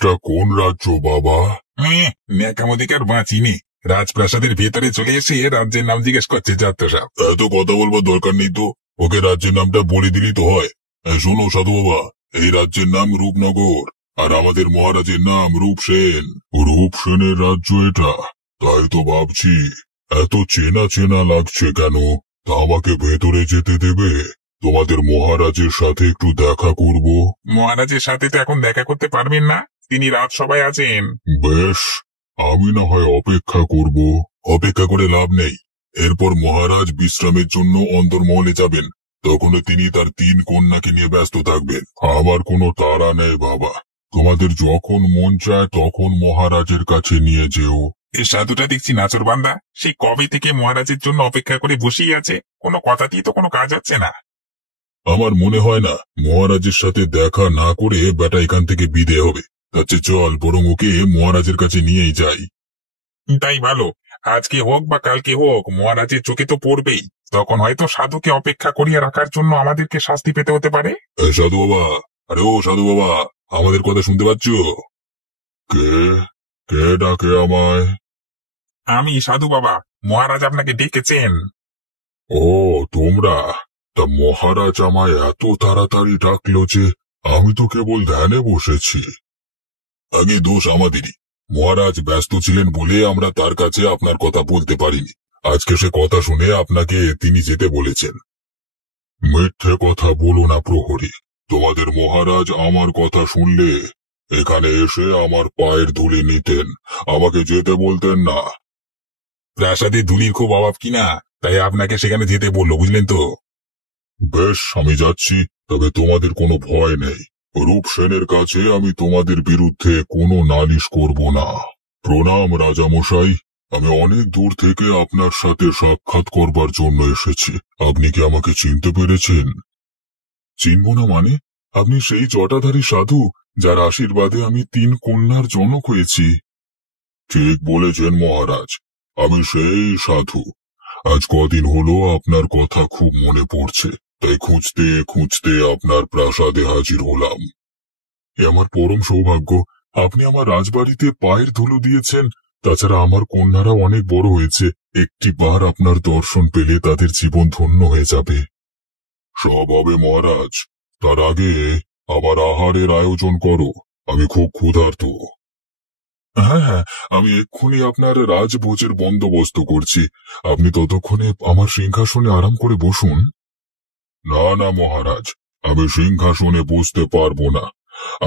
এটা কোন রাজ্য বাবা? ন্যাকামোদিকার বাঁচিনি। রাজপ্রাসাদের ভেতরে চলে এসে রাজ্যের নাম জিজ্ঞেস করছে যত সব। এত কথা বলবার দরকার নেই তো, ওকে রাজ্যের নামটা বলে দিলি তো হয়। শোনো সাধু বাবা, এই রাজ্যের নাম রূপনগর, আর আমাদের মহারাজের নাম রূপসেন। রূপসেনের রাজ্য এটা? তাই তো ভাবছি, এত চেনা চেনা লাগছে কেন। তা আমাকে ভেতরে যেতে দেবে? তোমাদের মহারাজের সাথে একটু দেখা করব। মহারাজের সাথে তো এখন দেখা করতে পারবেন না, তিনি রাজসভায় আছেন। বেশ, আমি না হয় অপেক্ষা করব। অপেক্ষা করে লাভ নেই। এরপর মহারাজ বিশ্রামের জন্য অন্দরমহলে যাবেন, তখন তিনি তার 3 কন্যাকে নিয়ে ব্যস্ত থাকবেন। আমার কোনো তাড়া নেই বাবা, তোমাদের যখন মন চায় তখন মহারাজের কাছে নিয়ে যেও। এই সাধুটা দেখছি নাচর বান্দা, সেই কবে থেকে মহারাজের জন্য অপেক্ষা করে বসেই আছে, কোনো কথাতেই তো কোনো কাজ হচ্ছে না। আমার মনে হয় না মহারাজের সাথে দেখা না করে বেটা এখান থেকে বিদে হবে। তার চেয়ে চল বরং ওকে মহারাজের কাছে নিয়েই যাই। তাই ভালো, আজকে হোক বা কালকে হোক মহারাজের চোখে তো পড়বেই। তখন হয়তো সাধুকে অপেক্ষা করিয়ে রাখার জন্য আমাদেরকে শাস্তি পেতে হতে পারে। সাধু বাবা, আরে ও সাধু বাবা, আমাদের কথা শুনতে পাচ্ছ? কে কে ডাকে আমায়? আমি সাধু বাবা, মহারাজ আপনাকে ডেকেছেন। ও তোমরা? তা মহারাজ আমায় এত তাড়াতাড়ি ডাকলো যে আমি তো কেবল ধ্যানে বসেছি। আগে দোষ আমাদেরই। মহারাজ ব্যস্ত ছিলেন বলে আমরা তার কাছে আপনার কথা বলতে পারিনি। আজকে সে কথা শুনে আপনাকে তিনি যেতে বলেছেন। মিথ্যে কথা বলো না প্রহরী। তোমাদের মহারাজ আমার কথা শুনলে এখানে এসে আমার পায়ের ধুলি নিতেন, আমাকে যেতে বলতেন না। প্রাসাদে ধুলির খুব অভাব কিনা, তাই আপনাকে সেখানে যেতে বললো, বুঝলেন তো। বেশ, আমি যাচ্ছি, তবে তোমাদের কোনো ভয় নেই। রূপসেনের কাছে আমি তোমাদের বিরুদ্ধে কোনো নালিশ করব না। প্রণাম রাজামশাই, আমি অনেক দূর থেকে আপনার সাথে সাক্ষাৎ করবার জন্য এসেছি। আপনি কি আমাকে চিনতে পেরেছেন? চিনব না মানে? আপনি সেই জটাধারী সাধু যার আশীর্বাদে আমি 3 কন্যার জনক হয়েছি। ঠিক বলেছেন মহারাজ, আমি সেই সাধু। আজ কদিন হলো আপনার কথা খুব মনে পড়ছে, তাই খুঁজতে খুঁজতে আপনার প্রাসাদে হাজির হলাম। এ আমার পরম সৌভাগ্য। আপনি আমার রাজবাড়িতে পায়ের ধুলো দিয়েছেন। তাছাড়া আমার কন্যারা অনেক বড় হয়েছে, একটিবার আপনার দর্শন পেলে তাদের জীবন ধন্য হয়ে যাবে। সব হবে মহারাজ, তার আগে আমার আহারের আয়োজন করো, আমি খুব ক্ষুধার্ত। হ্যাঁ হ্যাঁ, আমি এক্ষুনি আপনার রাজভোজের বন্দোবস্ত করছি। আপনি ততক্ষণে আমার সিংহাসনে আরাম করে বসুন। না না মহারাজ, আমি সিংহাসনে বসতে পারবো না।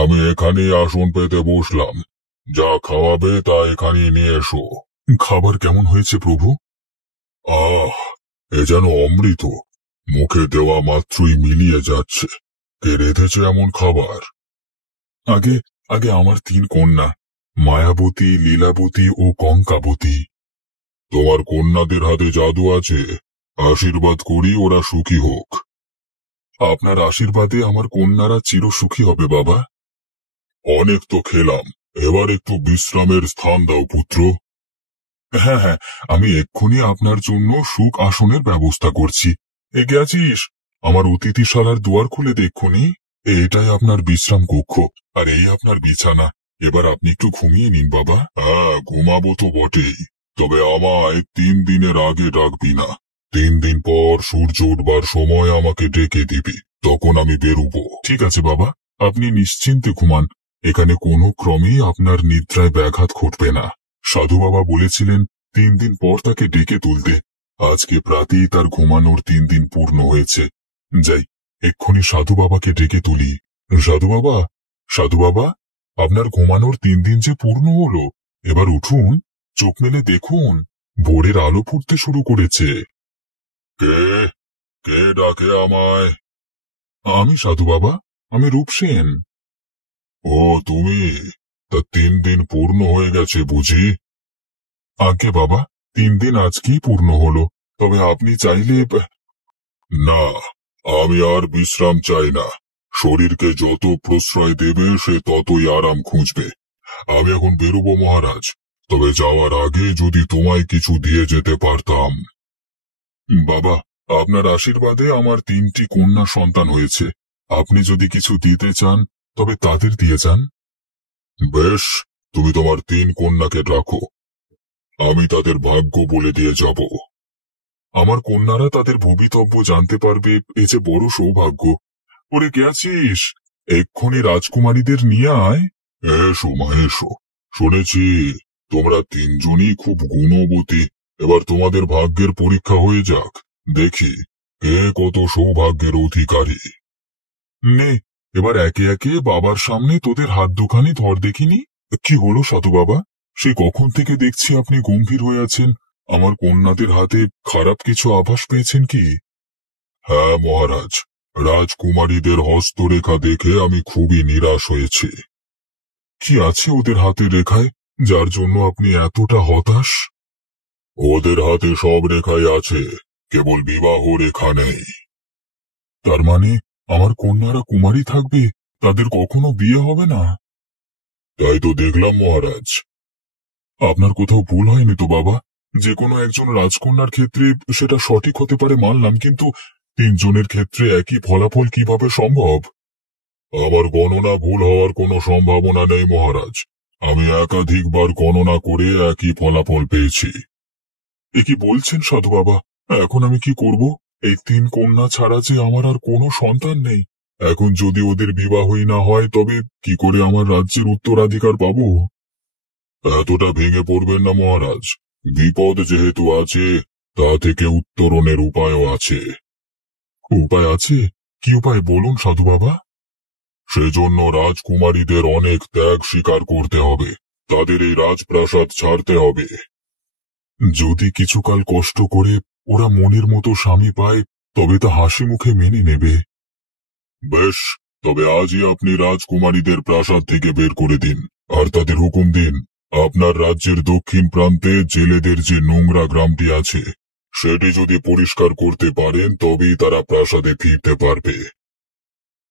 আমি এখানেই আসন পেতে বসলাম। যা খাওয়াবে তা এখানে নিয়ে এসো। খাবার কেমন হয়েছে প্রভু? আহ, এ যেন অমৃত, মুখে দেওয়া মাত্রই মিলিয়ে যাচ্ছে। কে রেঁধেছে এমন খাবার? আগে আগে আমার 3 কন্যা, মায়াবতী, লীলাবতী ও কঙ্কাবতী। তোমার কন্যাদের হাতে জাদু আছে, আশীর্বাদ করি ওরা সুখী হোক। আপনার আশীর্বাদে আমার কন্যারা চিরসুখী হবে বাবা। অনেক তো খেলাম, এবার একটু বিশ্রামের স্থান দাও পুত্র। হ্যাঁ হ্যাঁ, আমি এক্ষুনি আপনার জন্য সুখ আসনের ব্যবস্থা করছি। এগে আছিস? আমার অতিথিশালার দুয়ার খুলে দেখুনি। এটাই আপনার বিশ্রাম কক্ষ, আর এই আপনার বিছানা। এবার আপনি একটু ঘুমিয়ে নিন বাবা। হ্যাঁ, ঘুমাবো তো বটেই, তবে আমায় 3 দিনের আগে ডাকবি না। 3 দিন পর সূর্য উঠবার সময় আমাকে ডেকে দিবি, তখন আমি বেরুবো। ঠিক আছে বাবা, আপনি নিশ্চিন্তে ঘুমান। এখানে কোনো ক্রমেই আপনার নিদ্রায় ব্যাঘাত ঘটবে না। সাধু বাবা বলেছিলেন 3 দিন পর তাকে ডেকে তুলতে। আজকে প্রাতেই তার ঘুমানোর 3 দিন পূর্ণ হয়েছে। যাই, এক্ষুনি সাধু বাবাকে ডেকে তুলি। সাধু বাবা, সাধু বাবা, আপনার ঘুমানোর 3 দিন যে পূর্ণ হলো। এবার উঠুন, চোখ মেলে দেখুন, ভোরের আলো ফুটতে শুরু করেছে। কে কে ডাকে আমায়? আমি সাধু বাবা, আমি রূপসেন। ও তুমি? তা 3 দিন পূর্ণ হয়ে গেছে বুঝি? আজ্ঞে বাবা, 3 দিন আজকেই পূর্ণ হলো, তবে আপনি চাইলে। না, আমি আর বিশ্রাম চাই না। শরীরকে যত প্রশ্রয় দেবে সে ততই আরাম খুঁজবে। আমি এখন বেরোবো মহারাজ, তবে যাওয়ার আগে যদি তোমায় কিছু দিয়ে যেতে পারতাম। বাবা, আপনার আশীর্বাদে আমার 3টি কন্যা সন্তান হয়েছে। আপনি যদি কিছু দিতে চান তবে তাদের দিয়ে যান। বেশ, তুমি তোমার 3 কন্যাকে রাখো, আমি তাদের ভাগ্য বলে দিয়ে যাব। আমার কন্যারা তাদের ভবিতব্য জানতে পারবে, এ যে বড় সৌভাগ্য। ওরে কে আছিস? এক্ষুনি রাজকুমারীদের নিয়ে আয়। এসো মা, এসো। শুনেছি তোমরা 3জনই খুব গুণবতী। এবার তোমাদের ভাগ্যের পরীক্ষা হয়ে যাক, দেখি কে কত সৌভাগ্যের অধিকারী। নে, এবার একে একে বাবার সামনে তোদের হাত দুখানি ধর দেখিনি। কি হলো সাধু বাবা? সে কখন থেকে দেখছি আপনি গম্ভীর হয়ে আছেন। আমার কন্যাদের হাতে খারাপ কিছু আভাস পেয়েছেন কি? হ্যাঁ মহারাজ, রাজকুমারীদের হস্তরেখা দেখে আমি খুবই নিরাশ হয়েছি। কি আছে ওদের হাতের রেখায়, যার জন্য আপনি এতটা হতাশ? ওদের হাতে সব রেখাই আছে, কেবল বিবাহ রেখা নেই। তার মানে আমার কন্যারা কুমারী থাকবে, তাদের কখনো বিয়ে হবে না? তাই তো দেখলাম মহারাজ। আপনার কোথাও ভুল হয়নি তো বাবা? যে কোনো একজন রাজকন্যার ক্ষেত্রে সেটা সঠিক হতে পারে মানলাম, কিন্তু 3জনের ক্ষেত্রে একই ফলাফল কিভাবে সম্ভব? আমার গণনা ভুল হওয়ার কোনো সম্ভাবনা নেই মহারাজ। আমি একাধিকবার গণনা করে একই ফলাফল পেয়েছি। এ কি বলছেন সাধু বাবা? এখন আমি কি করব? এই 3 কন্যা ছাড়া যে আমার আর কোনো সন্তান নেই। এখন যদি ওদের বিবাহই না হয়, তবে কি করে আমার রাজ্যের উত্তরাধিকার পাবো? এতটা ভেঙে পড়বেন না মহারাজ। বিপদ যেহেতু আছে, তা থেকে উত্তরণের উপায়ও আছে। উপায় আছে? কি উপায় বলুন সাধু বাবা। সেজন্য রাজকুমারীদের অনেক ত্যাগ স্বীকার করতে হবে, তাদের এই রাজপ্রাসাদ ছাড়তে হবে। যদি কিছুকাল কষ্ট করে ওরা মনের মতো স্বামী পায়, তবে তা হাসি মুখে মেনে নেবে। বেশ, তবে আজই আপনি রাজকুমারীদের প্রাসাদ থেকে বের করে দিন, আর তাদের হুকুম দিন আপনার রাজ্যের দক্ষিণ প্রান্তে জেলেদের যে নোংরা গ্রামটি আছে, সেটি যদি পরিষ্কার করতে পারেন তবেই তারা প্রাসাদে ফিরতে পারবে।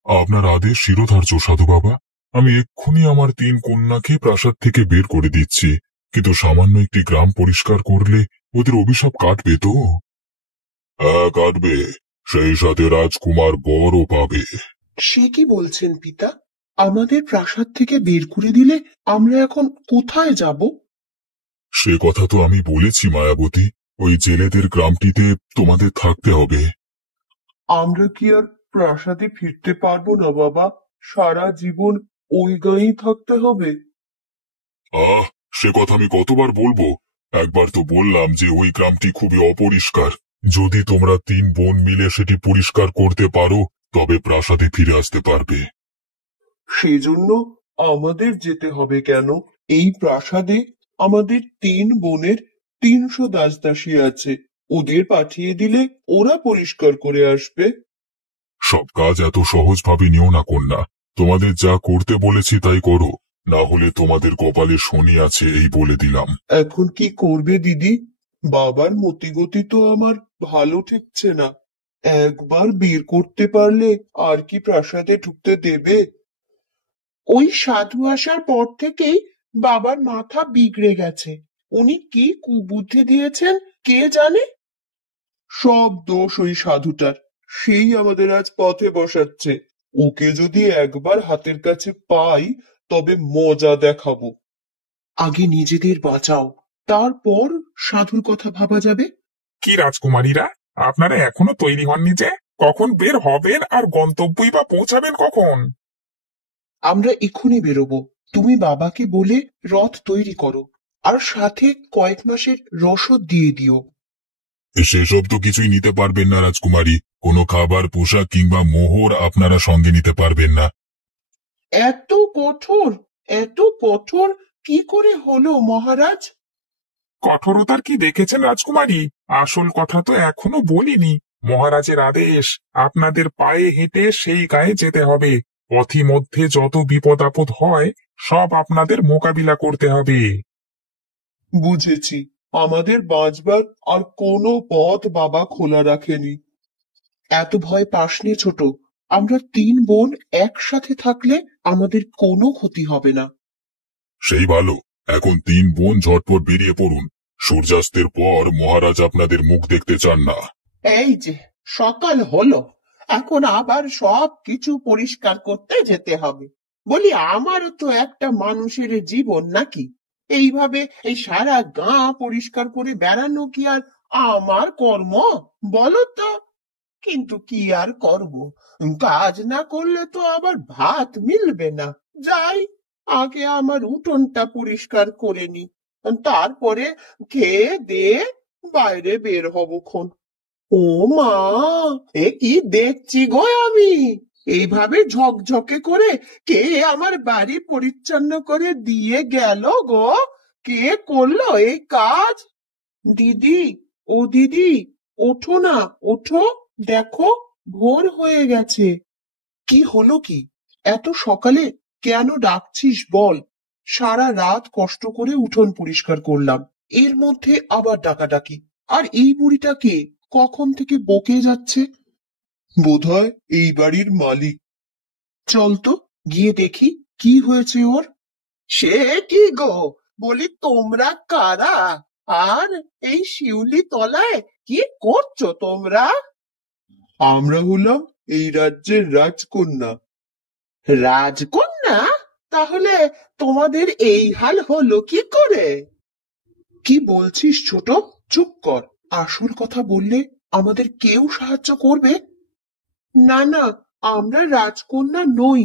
আপনার আদেশ শিরোধার্য সাধু বাবা। আমি এক্ষুনি আমার 3 কন্যাকে প্রাসাদ থেকে বের করে দিচ্ছি, কিন্তু সামান্য একটি গ্রাম পরিষ্কার করলে ওদের অভিশাপ কাটবে তো? হ্যাঁ কাটবে, সেই সাথে রাজকুমার বরও পাবে। সে কি বলছেন পিতা? আমাদের প্রাসাদ থেকে বের করে দিলে আমরা এখন কোথায় যাব? সে কথা তো আমি বলেছি মায়াবতী, ওই জেলেদের গ্রামটিতে তোমাদের থাকতে হবে। আমরা কি আর প্রাসাদে ফিরতে পারবো না বাবা? সারা জীবন ওই গাঁয়েই থাকতে হবে। আহ, সে কথা আমি কতবার বলবো? একবার তো বললাম যে ওই গ্রামটি খুবই অপরিষ্কার। যদি তোমরা 3 বোন মিলে সেটি পরিষ্কার করতে পারো, তবে প্রাসাদে ফিরে আসতে পারবে। সেজন্য আমাদের যেতে হবে কেন? এই প্রাসাদে আমাদের 3 বোনের 300 দাসদাসী আছে, ওদের পাঠিয়ে দিলে ওরা পরিষ্কার করে আসবে। সব কাজ এত সহজভাবে নিও না কন্যা। তোমাদের যা করতে বলেছি তাই করো, না হলে তোমাদের কপালে শনি আছে, এই বলে দিলাম। এখন কি করবে দিদি? বাবার মতিগতি তো আমার ভালো ঠেকছে না। একবার বের করতে পারলে আর কি প্রাসাদে ঢুকতে দেবে? ওই সাধু আসার পর থেকেই বাবার মাথা বিগড়ে গেছে। উনি কি কুবুদ্ধি দিয়েছেন কে জানে। সব দোষ ওই সাধুটার। সেই আমাদের আজ পথে বসাচ্ছে। ওকে যদি একবার হাতের কাছে পাই, তবে মজা দেখাবো। আগে নিজেদের বাঁচাও, তারপর সাধুর কথা ভাবা যাবে। কি রাজকুমারীরা, আপনারা এখনো তৈরি হননি যে? কখন বের হবেন আর গন্তব্যই বা পৌঁছাবেন কখন? আমরা এক্ষুনি বেরোবো। তুমি বাবাকে বলে রথ তৈরি করো, আর সাথে কয়েক মাসের রসদ দিয়ে দিও। সেসব তো কিছুই নিতে পারবেন না রাজকুমারী। কোনো খাবার, পোশাক কিংবা মোহর আপনারা সঙ্গে নিতে পারবেন না। এত কঠোর, এত কঠোর কি করে হলো মহারাজ? কঠোরতার কি দেখেছেন রাজকুমারী? আসল কথা তো এখনো বলিনি। মহারাজের আদেশ, আপনাদের পায়ে হেঁটে সেই গায়ে যেতে হবে। পথিমধ্যে যত বিপদ আপদ হয়, সব আপনাদের মোকাবিলা করতে হবে। বুঝেছি। আমাদের বাঁচবার আর কোনো পথ বাবা খোলা রাখেনি। এত ভয় পাসনি ছোট। আমরা 3 বোন একসাথে থাকলে আমাদের কোনো ক্ষতি হবে না। সেই ভালো। এখন 3 বোন ঝটপট বেরিয়ে পড়ুন। সূর্যাস্তের পর মহারাজ আপনাদের মুখ দেখতে চান না। এই যে সকাল হলো, এখন আবার সব কিছু পরিষ্কার করতে যেতে হবে। বলি আমারও তো একটা মানুষের জীবন নাকি? এইভাবে এই সারা গাঁ পরিষ্কার করে বেড়ানো কি আর আমার কর্ম? বলো তো। কিন্তু কি আর করব, কাজ না করলে তো আবার ভাত মিলবে না। যাই, আগে আমার উঠোনটা পরিষ্কার করে নি, তারপরে খেয়ে দিয়ে বাইরে বের হব খন। ও মা, এ কি দেখছি গো আমি! এইভাবে ঝকঝকে করে কে আমার বাড়ি পরিচ্ছন্ন করে দিয়ে গেল গো? কে করলো এই কাজ? দিদি, ও দিদি, ওঠো না, ওঠো। দেখো, ভোর হয়ে গেছে। কি হলো কি? এত সকালে কেন ডাকছিস বল? সারা রাত কষ্ট করে উঠোন পরিষ্কার করলাম, এর মধ্যে আবার ডাকাডাকি। আর এই বুড়িটা কে? কখন থেকে বকে যাচ্ছে? বোধহয় এই বাড়ির মালিক। চল তো, গিয়ে দেখি কি হয়েছে ওর। সে কি গো, বলি তোমরা কারা? আর এই শিউলি তলায় কি করছো তোমরা? আমরা হলাম এই রাজ্যের রাজকন্যা। রাজকন্যা? তাহলে তোমাদের এই হাল হলো কি করে? কি বলছিস ছোট? চুপ কর। আসল কথা বললে আমাদের কেউ সাহায্য করবে না। না, আমরা রাজকন্যা নই।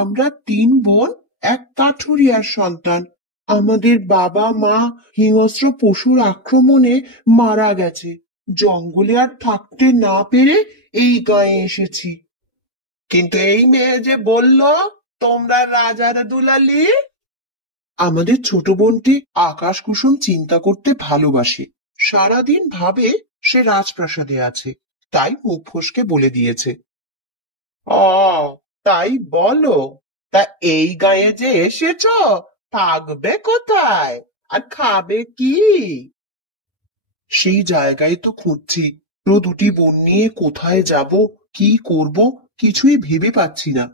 আমরা তিন বোন, এক কাঠুরিয়ার সন্তান। আমাদের বাবা মা হিংস্র পশুর আক্রমণে মারা গেছে। জঙ্গলে আর থাকতে না পেরে এই গাঁয়ে এসেছি। কিন্তু এই মেয়ে যে বলল তোমরা রাজার দুলালি। আমাদের ছোট বোনটি আকাশ কুসুম চিন্তা করতে ভালোবাসে। সারাদিন ভাবে সে রাজপ্রাসাদে আছে, তাই মুখ ফসকে বলে দিয়েছে। ও, তাই বলো। তা এই গায়ে যে এসেছ, থাকবে কোথায় আর খাবে কি? সেই জায়গায় তো খুঁজছি। তো দুটি বোন নিয়ে কোথায় যাব, কি করব, কিছুই ভেবে পাচ্ছি না।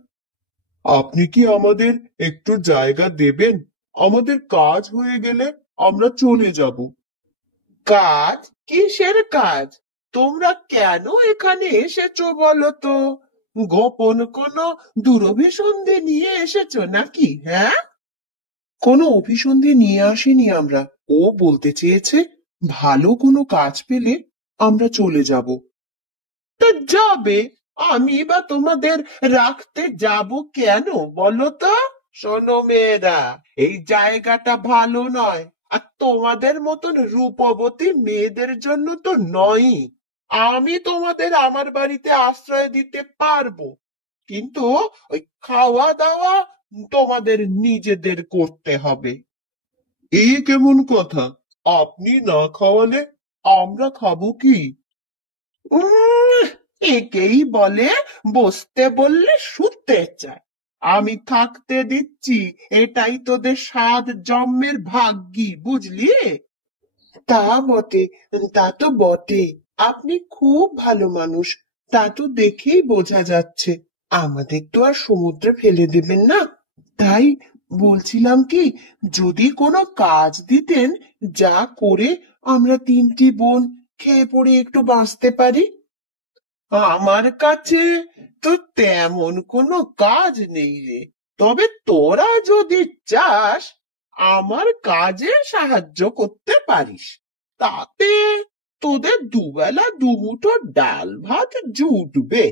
আপনি কি আমাদের একটু জায়গা দেবেন? আমাদের কাজ হয়ে গেলে আমরা চলে যাব। কাজ? কিসের কাজ? তোমরা কেন এখানে এসেছো বলো তো? গোপন কোনো দুরভিসন্ধি নিয়ে এসেছো নাকি, হ্যাঁ? কোনো অভিসন্ধি নিয়ে আসিনি আমরা। ও বলতে চেয়েছে ভালো কোনো কাজ পেলে আমরা চলে যাব। তা যাবে, আমি বা তোমাদের রাখতে যাব কেন বলো তো? শোনো মেয়েরা, এই জায়গাটা ভালো নয়, আর তোমাদের মতন রূপবতী মেয়েদের জন্য তো নয়ই। আমি তোমাদের আমার বাড়িতে আশ্রয় দিতে পারবো, কিন্তু ওই খাওয়া দাওয়া তোমাদের নিজেদের করতে হবে। এই কেমন কথা? আপনি না খাওয়ালে আমরা খাবো কি? উম, একেই বলে বসতে বললে শুতে চায়। আমি থাকতে দিচ্ছি, এটাই তোদের সাত জন্মের ভাগ্যি, বুঝলি? তা বটে, তা তো বটে। আপনি খুব ভালো মানুষ, তা তো দেখেই বোঝা যাচ্ছে। আমাদের তো আর সমুদ্রে ফেলে দেবেন না। তাই বলছিলাম কি, যদি কোনো কাজ দিতেন, যা করে আমরা তিনটি বোন খেয়ে পড়ে একটু বাঁচতে পারি। আমার কাছে তো তেমন কোনো কাজ নেই রে। তবে তোরা যদি চাস, আমার কাজে সাহায্য করতে পারিস। তাতে তোদের দুবেলা দুমুঠো ডাল ভাত জুটবে।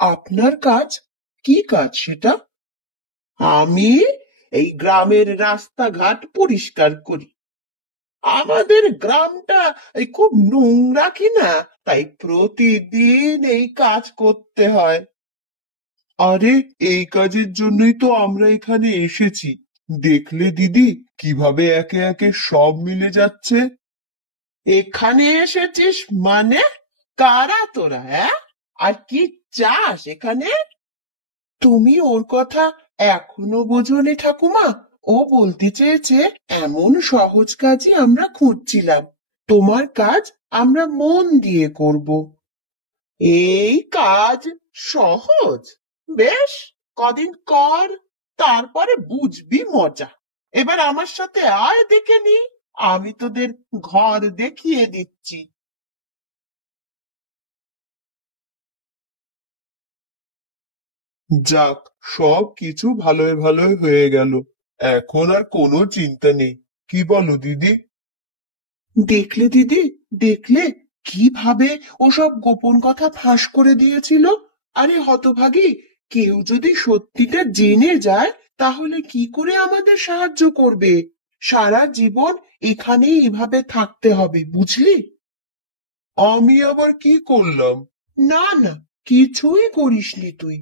আপনার কাজ? কি কাজ সেটা? আমি এই গ্রামের রাস্তাঘাট পরিষ্কার করি। আমাদের গ্রামটা এই খুব নোংরা কিনা, তাই প্রতিদিন এই কাজ করতে হয়। আরে, এই কাজের জন্যই তো আমরা এখানে এসেছি। দেখলে দিদি, কিভাবে একে একে সব মিলে যাচ্ছে। এখানে এসেছিস মানে? কারা তোরা, হ্যাঁ? আর কি চাস এখানে? তুমি ওর কথা এখনো বোঝোনি ঠাকুমা? ও বলতে চেয়েছে এমন সহজ কাজই আমরা খুঁজছিলাম। তোমার কাজ আমরা মন দিয়ে করব। এই কাজ সহজ? বেশ, কদিন কর, তারপরে বুঝবি মজা। এবার আমার সাথে আয় দেখে নি, আমি তোদের ঘর দেখিয়ে দিচ্ছি। যাক, সব কিছু ভালোই ভালোই হয়ে গেল। এখন আর কোনো চিন্তা নেই। কি বলো দিদি? দেখলে দিদি, দেখলে কিভাবে ওসব গোপন কথা ফাঁস করে দিয়েছিল? আরে হতভাগী, কেউ যদি সত্যিটা জেনে যায় তাহলে কি করে আমাদের সাহায্য করবে? সারা জীবন এখানেই এভাবে থাকতে হবে, বুঝলি? আমি আবার কি করলাম? না না, কিছুই করিসনি তুই।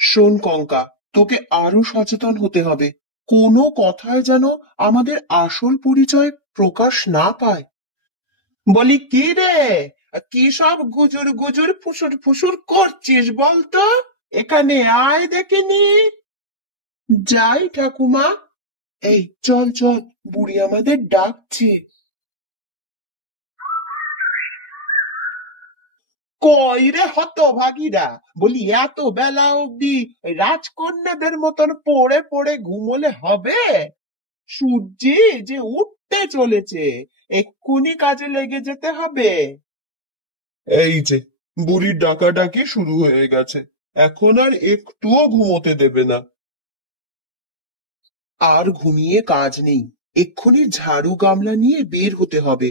শোন কঙ্কা, তোকে আরো সচেতন হতে হবে। কোনো কথায় যেন আমাদের আসল পরিচয় প্রকাশ না পায়। বলি কি রে, কি সব গুজুর গুজুর ফুসুর ফুসুর করছিস বলতো? এখানে আয় দেখিনি। যাই ঠাকুমা। এই চল চল, বুড়ি আমাদের ডাকছে। কই রে হতভাগীরা, বলি এত বেলা অবধি রাজকন্যাদের মতন পড়ে পড়ে ঘুমোলে হবে? সূর্যি যে উঠতে চলেছে, এক্ষুনি কাজে লেগে যেতে হবে। এই যে, বুড়ির ডাকাডাকি শুরু হয়ে গেছে। এখন আর একটুও ঘুমোতে দেবে না। আর ঘুমিয়ে কাজ নেই, এক্ষুনি ঝাড়ু গামলা নিয়ে বের হতে হবে।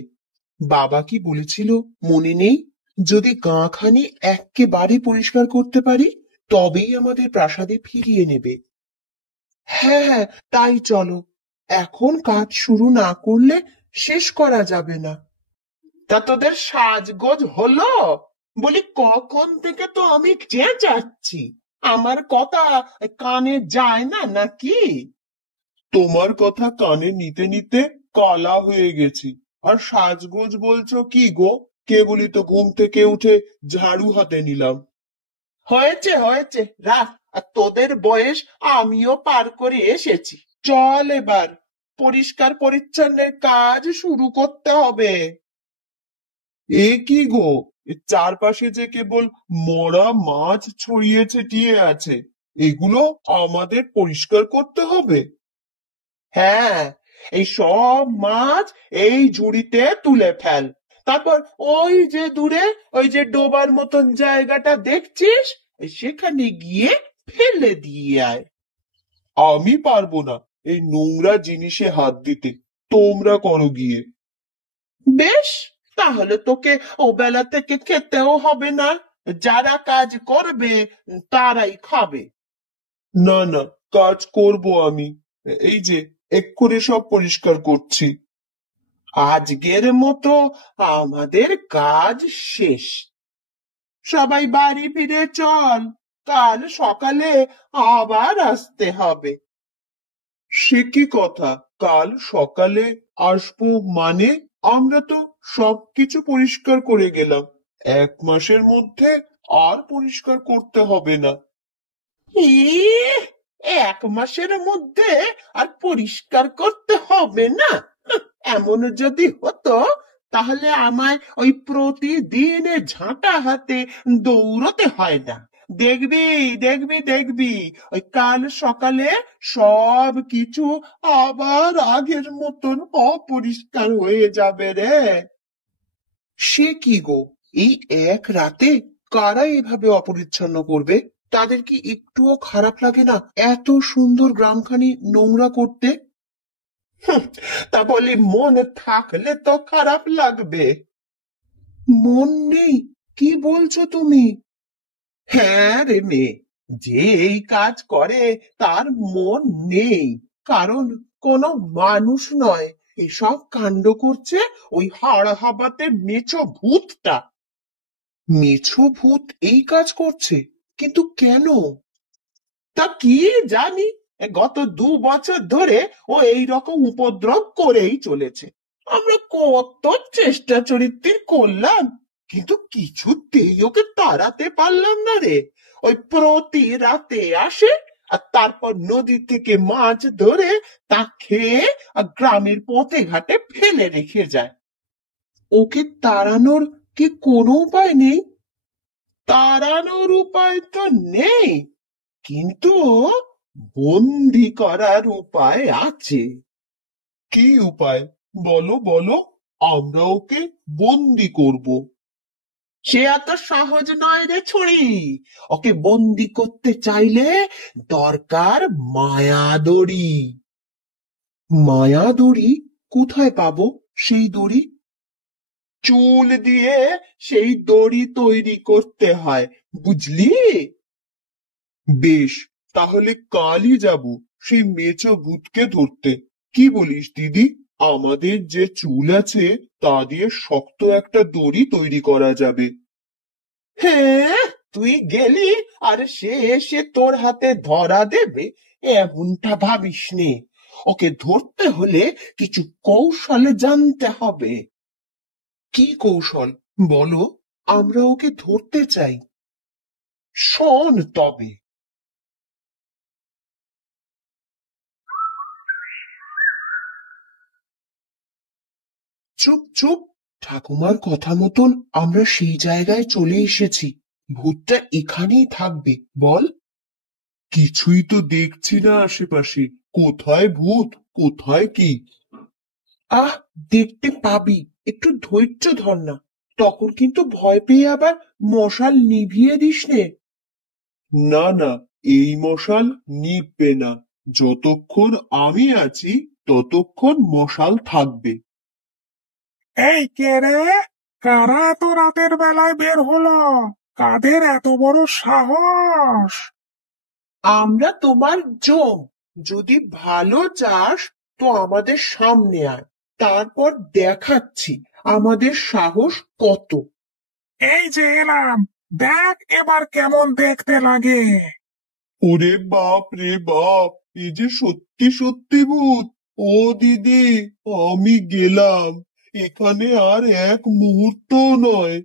বাবা কি বলেছিল মনে নেই? যদি গাঁখানি এক্কেবারে পরিষ্কার করতে পারি তবেই আমাদের প্রাসাদে ফিরিয়ে নেবে। হ্যাঁ হ্যাঁ, তাই চলো। এখন কাজ শুরু না করলে শেষ করা যাবে না। তা তোদের সাজগোজ হলো? বলি কখন থেকে তো আমি চেঁচাচ্ছি, আমার কথা কানে যায় না নাকি? তোমার কথা কানে নিতে নিতে কালা হয়ে গেছি। আর সাজগোজ বলছো কি গো? কেবলই তো ঘুম থেকে উঠে ঝাড়ু হাতে নিলাম। হয়েছে হয়েছে, রাখ। আর তোদের বয়স আমিও পার করে এসেছি। চল এবার পরিষ্কার পরিচ্ছন্নের কাজ শুরু করতে হবে। এ কি গো, এ চারপাশে যে কেবল মরা মাছ ছড়িয়ে ছিটিয়ে আছে, এগুলো আমাদের পরিষ্কার করতে হবে? হ্যাঁ, এই সব মাছ এই ঝুড়িতে তুলে ফেল। তারপর ওই যে দূরে ওই যে ডোবার মতন জায়গাটা দেখছিস, সেখানে গিয়ে ফেলে দিয়ে আয়। আমি পারবো না এই নোংরা জিনিসে হাত দিতে, তোমরা করো গিয়ে। বেশ, তাহলে তোকে ও বেলা থেকে খেতেও হবে না। যারা কাজ করবে তারাই খাবে। না না, কাজ করব আমি। এই যে এক্ষুনি সব পরিষ্কার করছি। আজকের মতো আমাদের কাজ শেষ। সবাই বাড়ি ফিরে চল, কাল সকালে আবার আসতে হবে। সে কি কথা, কাল সকালে আসবো মানে? আমরা তো সবকিছু পরিষ্কার করে গেলাম। 1 মাসের মধ্যে আর পরিষ্কার করতে হবে না। 1 মাসের মধ্যে আর পরিষ্কার করতে হবে না? এমন যদি হতো তাহলে আমায় ওই প্রতিদিন ঝাঁটা হাতে দৌড়তে হয় না। দেখবি দেখবি দেখবি, ওই কাল সকালে সব কিছু আবার আগের মতন অপরিষ্কার হয়ে যাবে রে। সে কি গো, এই এক রাতে কারা এভাবে অপরিচ্ছন্ন করবে? তাদের কি একটুও খারাপ লাগে না এত সুন্দর গ্রামখানি নোংরা করতে? হুঁ, তা বলি মন থাকলে তো খারাপ লাগবে। মন নেই? কি বলছো তুমি? হ্যাঁ রে মেয়ে, যে এই কাজ করে তার মন নেই, কারণ কোনো মানুষ নয়। এসব কাণ্ড করছে ওই হাড় হাবাতে মেছো ভূতটা। মেছো ভূত এই কাজ করছে? কিন্তু কেন? তা কি জানি, গত 2 বছর ধরে ও এই রকম উপদ্রব করেই চলেছে। আমরা কত চেষ্টা চরিত্র করলাম, কিন্তু কিছুতেই ওকে তাড়াতে পারলাম না রে। ওই প্রতি রাতে আসে, আর তারপর নদী থেকে মাছ ধরে তা খেয়ে আর গ্রামের পথে ঘাটে ফেলে রেখে যায়। ওকে তাড়ানোর কি কোনো উপায় নেই? তাড়ানোর উপায় তো নেই, কিন্তু বন্দি করার উপায় আছে। কি উপায়? বলো বলো, আমরা ওকে বন্দি করব। সে এত সহজ নয় রে ছুরি। ওকে বন্দি করতে চাইলে দরকার মায়া দড়ি। মায়া দড়ি? কোথায় পাবো সেই দড়ি? চুল দিয়ে সেই দড়ি তৈরি করতে হয়, বুঝলি? বেশ, তাহলে কালই যাব সেই মেছো ভূতকে ধরতে। কি বলিস দিদি? আমাদের যে চুল আছে তা দিয়ে শক্ত একটা দড়ি তৈরি করা যাবে। হ্যাঁ, তুই গেলি আর সে এসে তোর হাতে ধরা দেবে এমনটা ভাবিস নে। ওকে ধরতে হলে কিছু কৌশলে জানতে হবে। কি কৌশল বলো? আমরা ওকে ধরতে চাই। শোন তবে। চুপ চুপ, ঠাকুমার কথা মতন আমরা সেই জায়গায় চলে এসেছি। ভূতটা এখানেই থাকবে, বল। কিছুই তো দেখছি না আশেপাশে। কোথায় ভূত, কোথায় কি? আহ, দেখতে পাবি, একটু ধৈর্য ধর না। তখন কিন্তু ভয় পেয়ে আবার মশাল নিভিয়ে দিস নে। না না, এই মশাল নিভবে না। যতক্ষণ আমি আছি ততক্ষণ মশাল থাকবে। এই কে রে? কারা এত রাতের বেলায় বের হলো? কাদের এত বড় সাহস? আমরা তোমার জম। যদি ভালো চাস তো আমাদের সামনে আয়, তারপর দেখাচ্ছি আমাদের সাহস কত। এই যে এলাম, দেখ এবার কেমন দেখতে লাগে। ওরে বাপ রে বাপ, এই যে সত্যি সত্যি ভূত। ও দিদি, আমি গেলাম। এখানে আর এক মুহূর্ত নয়।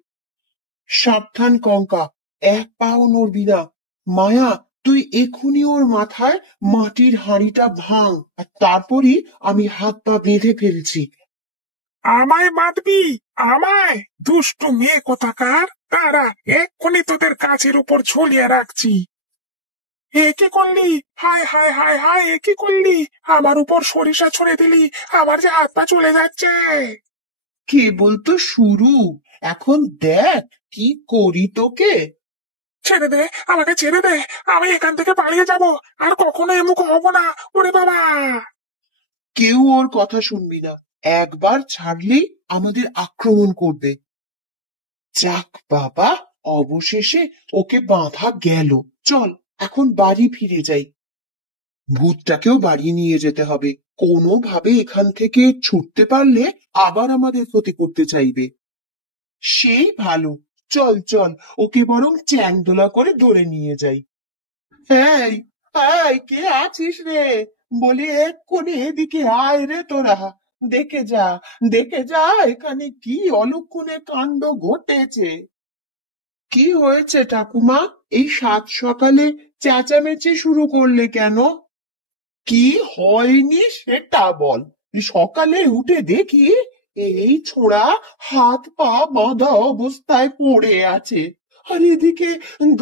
সাবধান কঙ্কা, এক পাও নড়বি না। মায়া, তুই এখুনি ওর মাথায় মাটির হাঁড়িটা ভাঙ, আর তারপরই আমি হাত পা বেঁধে ফেলছি। আমায় বাঁধবি? আমায়? দুষ্টু মেয়ে কোথাকার! তারা এক্ষুনি তোদের গাছের উপর ঝুলিয়ে রাখছি। এ কি করলি? হায় হায় হায় হায়, এ কি করলি? আমার উপর সরিষা ছুঁড়ে দিলি, আমার যে হাত পা চলে যাচ্ছে। কেবল তো শুরু, এখন দেখ কি করি তোকে। ছেড়ে দে, আমাকে ছেড়ে দে। আমি এখান থেকে পালিয়ে যাব, আর কখনো এমুখ হব না। ওরে বাবা! কেউ ওর কথা শুনবি না। একবার ছাড়লেই আমাদের আক্রমণ করবে। যাক বাবা, অবশেষে ওকে বাঁধা গেল। চল, এখন বাড়ি ফিরে যাই। ভূতটাকেও বাড়ি নিয়ে যেতে হবে। কোনোভাবে এখান থেকে ছুটতে পারলে আবার আমাদের ক্ষতি করতে চাইবে। সেই ভালো। চল চল, ওকে বরং চ্যাংদোলা করে ধরে নিয়ে যাই। এই, এই কে আছিস রে? বলি এক্ষুনি এদিকে আয় রে তোরা। দেখে যা, দেখে যা এখানে কি অলক্ষণে কাণ্ড ঘটেছে। কি হয়েছে ঠাকুমা? এই সাত সকালে চেঁচামেচি শুরু করলে কেন? কি হয়নি সেটা বল। সকালে উঠে দেখি এই ছোড়া হাত পা বাঁধা অবস্থায় পড়ে আছে, আর এদিকে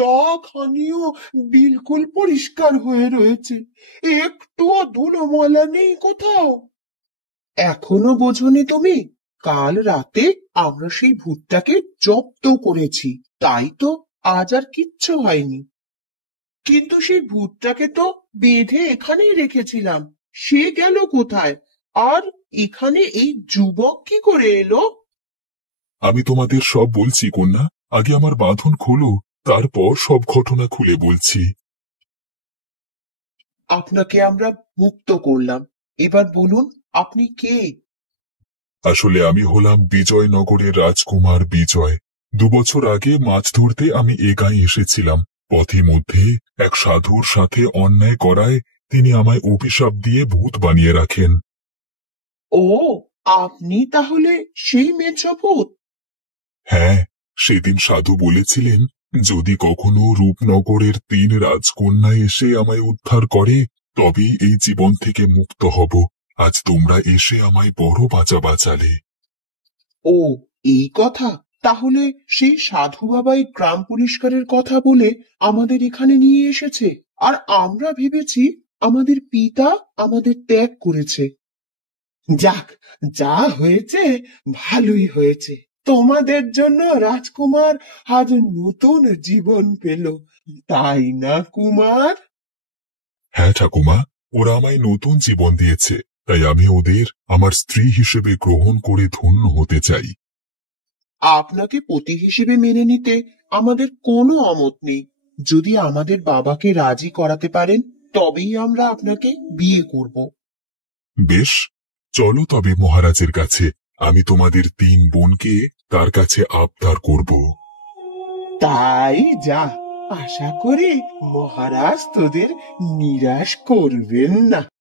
গা খানিও বিলকুল পরিষ্কার হয়ে রয়েছে। একটুও ধুলো ময়লা নেই কোথাও। এখনো বোঝনি তুমি? কাল রাতে আমরা সেই ভূতটাকে জব্দ করেছি, তাই তো আজ আর কিচ্ছু হয়নি। কিন্তু সেই ভূতটাকে তো বেঁধে এখানেই রেখেছিলাম। সে গেল কোথায়? আর এখানে এই যুবক কি করে এলো? আমি তোমাদের সব বলছি কন্যা। আগে আমার বাঁধন খোলো, তারপর সব ঘটনা খুলে বলছি। আপনাকে আমরা মুক্ত করলাম, এবার বলুন আপনি কে? আসলে আমি হলাম বিজয়নগরের রাজকুমার বিজয়। 2 বছর আগে মাছ ধরতে আমি এ গাঁয়ে এসেছিলাম। পথে মধ্যে এক সাধুর সাথে অন্যায় করায় তিনি আমায় অভিশাপ দিয়ে ভূত বানিয়ে রাখেন। ও, আপনি তাহলে সেই মেছো ভূত? হ্যাঁ, সেদিন সাধু বলেছিলেন, যদি কখনো রূপনগরের 3 রাজকন্যা এসে আমায় উদ্ধার করে তবেই এই জীবন থেকে মুক্ত হব। আজ তোমরা এসে আমায় বড় বাঁচা বাঁচালে। ও, এই কথা। তাহলে সেই সাধু বাবাই গ্রাম পরিষ্কারের কথা বলে আমাদের এখানে নিয়ে এসেছে, আর আমরা ভেবেছি আমাদের পিতা আমাদের ত্যাগ করেছে। যাক, যা হয়েছে ভালোই হয়েছে। তোমাদের জন্য রাজকুমার আজ নতুন জীবন পেল, তাই না কুমার? হ্যাঁ ঠাকুমা, ওরা আমায় নতুন জীবন দিয়েছে, তাই আমি ওদের আমার স্ত্রী হিসেবে গ্রহণ করে ধন্য হতে চাই। আপনাকে পতি হিসেবে মেনে নিতে আমাদের কোনো অমত নেই। যদি আমাদের বাবাকে রাজি করাতে পারেন তবেই আমরা আপনাকে বিয়ে করব। বেশ, চলো তবে মহারাজের কাছে। আমি তোমাদের 3 বোনকে তার কাছে আবদার করব। তাই যা, আশা করি মহারাজ তোদের নিরাশ করবেন না।